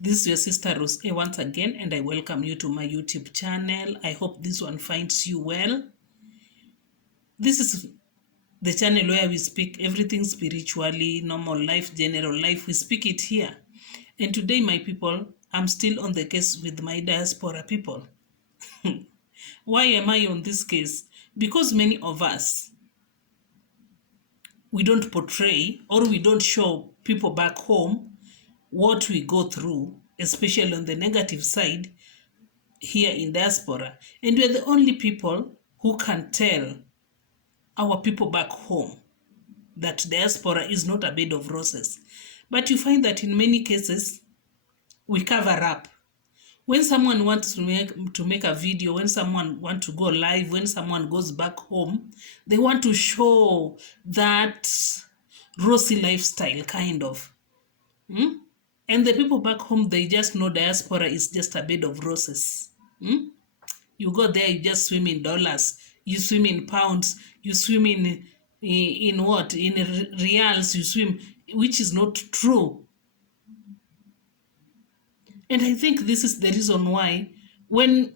This is your sister Rose A once again, and I welcome you to my YouTube channel. I hope this one finds you well. This is the channel where we speak everything spiritually, normal life, general life. We speak it here. And today, my people, I'm still on the case with my diaspora people. Why am I on this case? Because many of us, we don't portray or we don't show people back home what we go through, especially on the negative side here in diaspora. And we're the only people who can tell our people back home that diaspora is not a bed of roses. But you find that in many cases, we cover up. When someone wants to make a video, when someone wants to go live, when someone goes back home, they want to show that rosy lifestyle, kind of. And the people back home, they just know diaspora is just a bed of roses. You go there, you just swim in dollars, you swim in pounds, you swim in what? In reals, you swim, which is not true. And I think this is the reason why when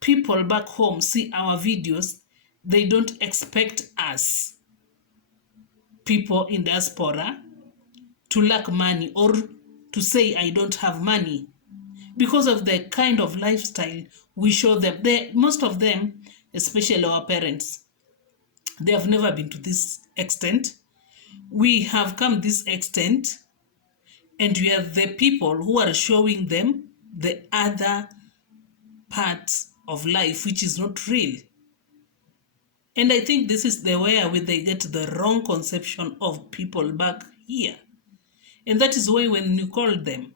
people back home see our videos, they don't expect us, people in diaspora, to lack money or to say I don't have money, because of the kind of lifestyle we show them. Most of them, especially our parents, they have never been to this extent. We have come this extent, and we are the people who are showing them the other part of life, which is not real. And I think this is the where they get the wrong conception of people back here. And that is why when you call them,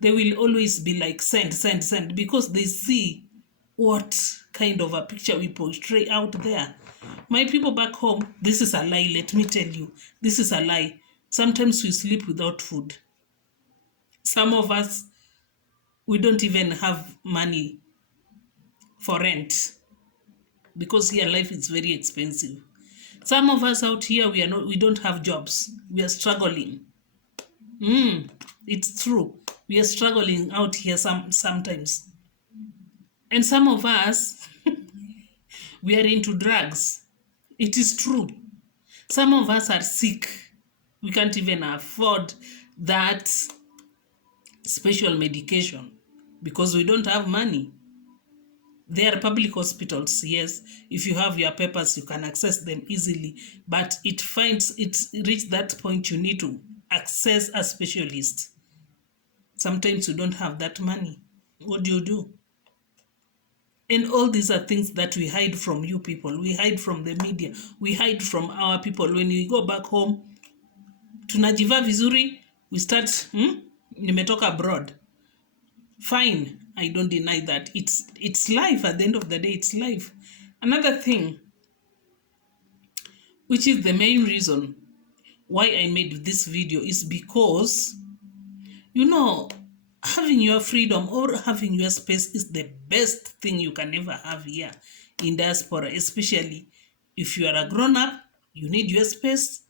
they will always be like, send, because they see what kind of a picture we portray out there. My people back home, this is a lie, let me tell you. This is a lie. Sometimes we sleep without food. Some of us, we don't even have money for rent, because here life is very expensive. Some of us out here, we don't have jobs. We are struggling. It's true. We are struggling out here sometimes. And some of us, we are into drugs. It is true. Some of us are sick. We can't even afford that special medication because we don't have money. There are public hospitals, yes. If you have your papers, you can access them easily. But it's reached that point you need to access a specialist. Sometimes you don't have that money. What do you do? And all these are things that we hide from you people. We hide from the media. We hide from our people. When we go back home, tunajiva vizuri, we start, nimetoka abroad. Fine, I don't deny that. It's life. At the end of the day, it's life. Another thing, which is the main reason why I made this video, is because, having your freedom or having your space is the best thing you can ever have here in diaspora, especially if you are a grown-up, you need your space.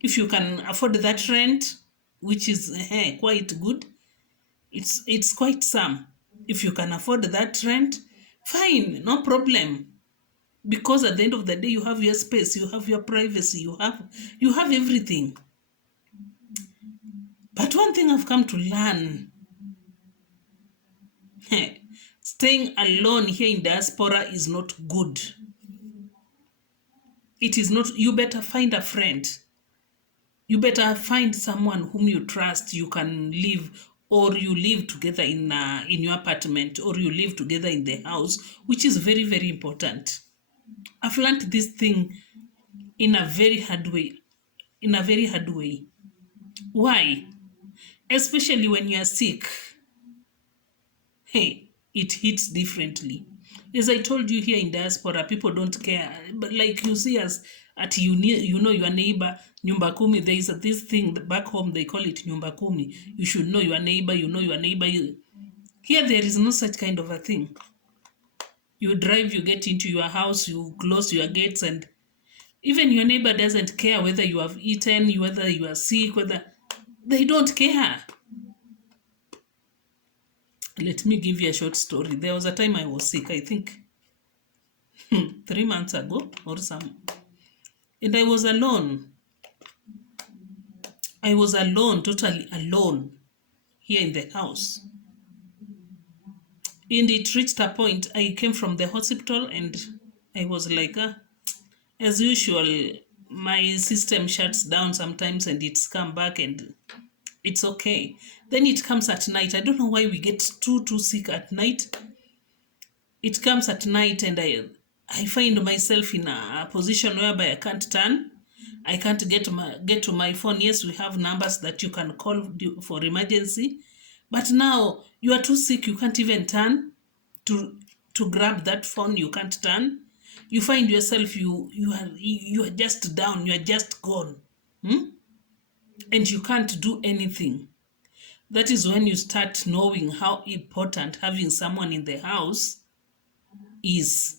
If you can afford that rent, which is quite good, it's quite some. If you can afford that rent, fine, no problem. Because at the end of the day, you have your space, you have your privacy, you have everything. But one thing I've come to learn, staying alone here in diaspora is not good. It is not. You better find a friend. You better find someone whom you trust, you can live, or you live together in your apartment, or you live together in the house, which is very, very important. I've learned this thing in a very hard way. Why? Especially when you are sick. It hits differently. As I told you, here in diaspora, people don't care. But like you see us at your neighbor, nyumba kumi. There is this thing back home, they call it nyumba kumi. You should know your neighbor, Here there is no such kind of a thing. You drive, you get into your house, you close your gates, and even your neighbor doesn't care whether you have eaten, whether you are sick, whether they don't care. Let me give you a short story. There was a time I was sick, I think 3 months ago or some, and I was alone. I was alone, totally alone here in the house. And it reached a point, I came from the hospital and I was like, as usual, my system shuts down sometimes and it's come back and it's okay. Then it comes at night. I don't know why we get too sick at night. It comes at night and I find myself in a position whereby I can't turn. I can't get to my phone. Yes, we have numbers that you can call for emergency, but now you are too sick. You can't even turn to grab that phone. You can't turn. You find yourself you are just down. You are just gone, and you can't do anything. That is when you start knowing how important having someone in the house is.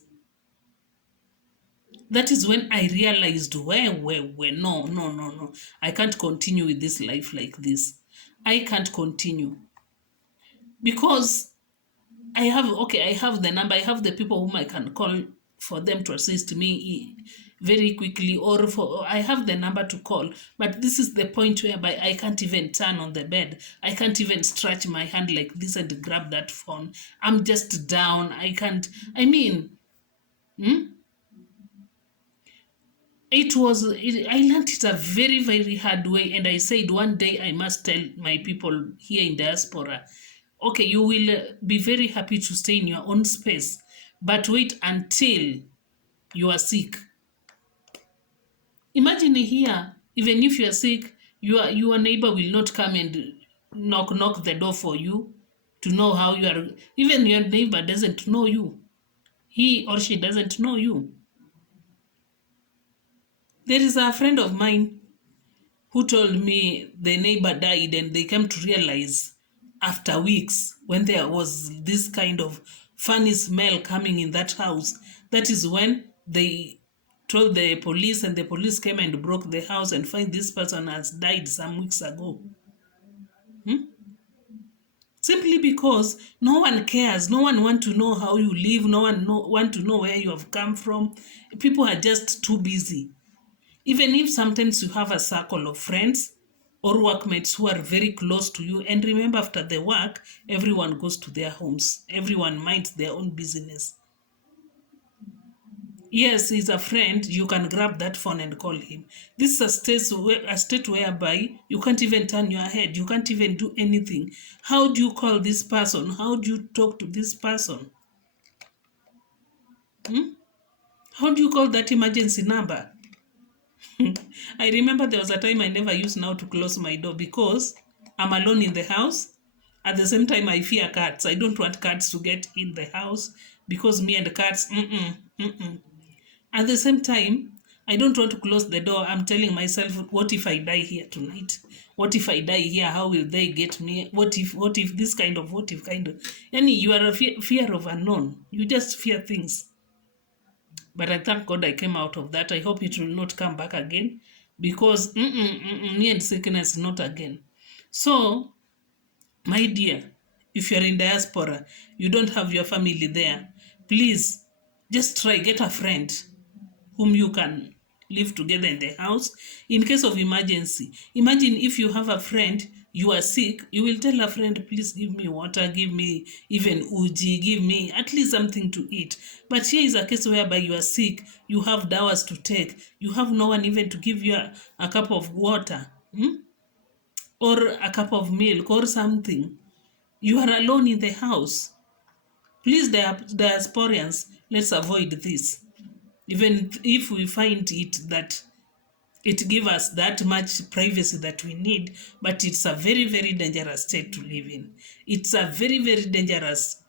That is when I realized, no. I can't continue with this life like this. I can't continue. Because I have the number, I have the people whom I can call for them to assist me very quickly, or I have the number to call. But this is the point whereby I can't even turn on the bed. I can't even stretch my hand like this and grab that phone. I'm just down. I can't. I mean, I learned it a very, very hard way, and I said one day I must tell my people here in diaspora, okay, you will be very happy to stay in your own space, but wait until you are sick. Imagine here, even if you are sick, your neighbor will not come and knock the door for you to know how you are. Even your neighbor doesn't know you. He or she doesn't know you. There is a friend of mine who told me the neighbor died, and they came to realize after weeks when there was this kind of funny smell coming in that house. That is when they told the police, and the police came and broke the house and find this person has died some weeks ago. Simply because no one cares, no one want to know how you live, no one want to know where you have come from. People are just too busy. Even if sometimes you have a circle of friends or workmates who are very close to you, and remember, after the work, everyone goes to their homes. Everyone minds their own business. Yes, he's a friend. You can grab that phone and call him. This is a state whereby you can't even turn your head. You can't even do anything. How do you call this person? How do you talk to this person? How do you call that emergency number? I remember there was a time I never used now to close my door because I'm alone in the house. At the same time, I fear cats. I don't want cats to get in the house because me and cats, At the same time, I don't want to close the door. I'm telling myself, what if I die here tonight? What if I die here? How will they get me? What if this kind of, what if kind of. You are a fear of unknown. You just fear things. But I thank God I came out of that. I hope it will not come back again because me and sickness not again. So, my dear, if you're in diaspora, you don't have your family there, please just try, get a friend whom you can live together in the house in case of emergency. Imagine if you have a friend, you are sick, you will tell a friend, please give me water, give me even uji, give me at least something to eat. But here is a case whereby you are sick, you have dawas to take, you have no one even to give you a cup of water, or a cup of milk or something. You are alone in the house. Please, diasporians, let's avoid this. Even if we find it that it gives us that much privacy that we need, but it's a very, very dangerous state to live in. It's a very, very dangerous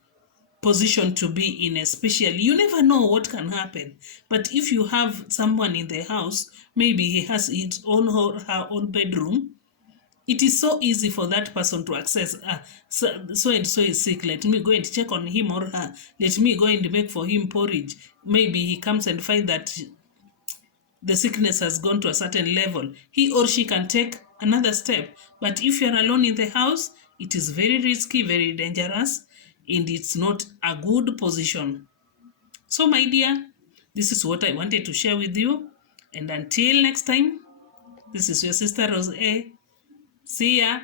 position to be in, especially. You never know what can happen. But if you have someone in the house, maybe he has his own or her own bedroom, it is so easy for that person to access, so and so is sick, let me go and check on him or her, let me go and make for him porridge. Maybe he comes and find that the sickness has gone to a certain level. He or she can take another step. But if you're alone in the house, it is very risky, very dangerous. and it's not a good position. So, my dear, this is what I wanted to share with you. And until next time, this is your sister Rose A. See ya.